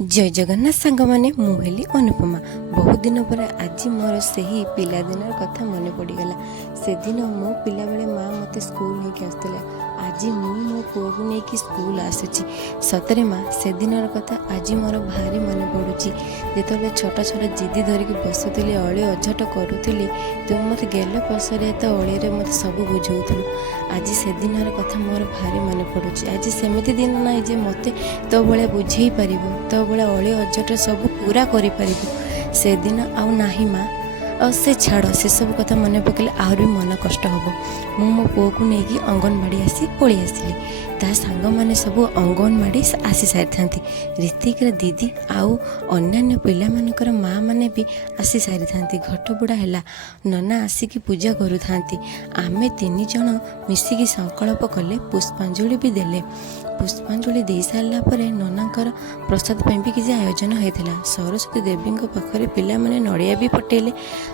जय जगन्नाथ सांग मैंने मुहेली अनुपमा बहुत दिन पर आज मोर से ही पिलादिन कथा मन पड़गला। से दिन मो पिला बेले माँ मत स्कूल नहीं आसला। आज मो पुआ को लेकिन स्कूल आसुची। सतरे माँ से दिन कथा आज मोर भारी मन पड़ुची। जिते छोट छोट जिदी धरिकी बसुली अली अझट करुली तु मत गेल पसरे तो अली मत सब बुझाऊलु। आज से दिन कथा मोर भारी मन पड़ुची। आज सेमती दिन ना जे मत तो भाया बुझे पार तो भाया अली अझट सब पूरा कर से दिन आउ नाही माँ और से छाड़ से सब कथा मन पकड़े आहरी मन कष्ट हम। मो पुओ को लेकिन अंगनवाड़ी आसी पलि आसली। ता सांग मैंने सब अंगनवाड़ी आसी सारी था। ऋतिकर दीदी आउ अन्य पिला मानकर माँ मैंने भी आसी सारी था। घट बुड़ा है नना आसिकी पूजा करूँ। आमे तीन जन मिसिकी संकल्प कले पुष्पांजलि भी देले। पुष्पांजलि दे सारा पर ननाकर प्रसाद भी किसी आयोजन होता। सरस्वती देवी पाखे पिला माने नड़िया भी पटेले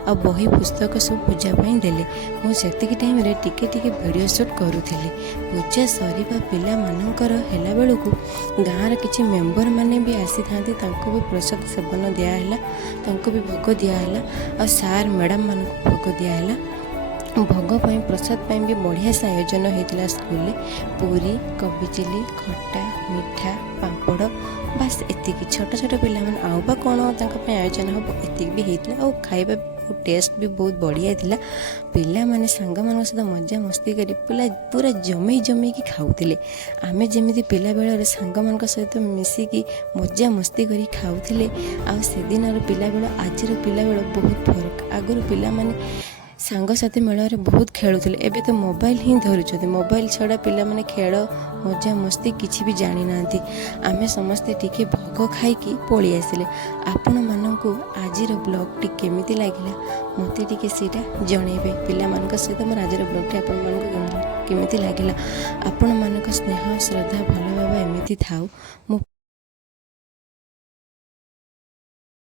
आ बही पुस्तक सब पूजापी देले। मुझे टाइम टिके टिके वीडियो शूट करुली। पूजा सरीबा पिला मानकर हेला बेलू गाँव किसी मेम्बर माने भी आसी था। भी प्रसाद सेवन दिहला भी भोग दिहला और सार मैडम मान भोग दिहला। भोग प्रसाद भी बढ़िया से आयोजन होता। स्कूल पूरी कोबी चिली खट्टा मिठा पापड़ बास एतिकी छोट छोट पिला आउबा कौन आयोजन हम एति भी होता। और खाଇବା टेस्ट भी बहुत बढ़िया था। पिला माने सांग मान सहित मजा मस्ती कर पिला पूरा जमे जमे कि खाऊले। आमे जमी पिला बेल सांग मान सहित मिसिकी मजा मस्ती कर खाऊले। आ से दिन पिला बेल आज पिला बेल बहुत फरक। आगुरी पिला माने सांगसाथी मेल बहुत खेलुले। एबे तो मोबाइल ही धरुछथि। मोबाइल छड़ा पिला माने खेल मजा मस्ती किछि भी जानी नांती। आमे समस्ते टिके भोग खाइकी पळी आसिले। आपण माननकु आजिर ब्लॉग टी केमिति लागिला मते टिके सेटा जणेबे। पिला मानक सहित मोर आजिर ब्लॉग टी आपण मानक केमिति लागिला। आपण मानक स्नेह श्रद्धा भलो भाव एमिति थाउ।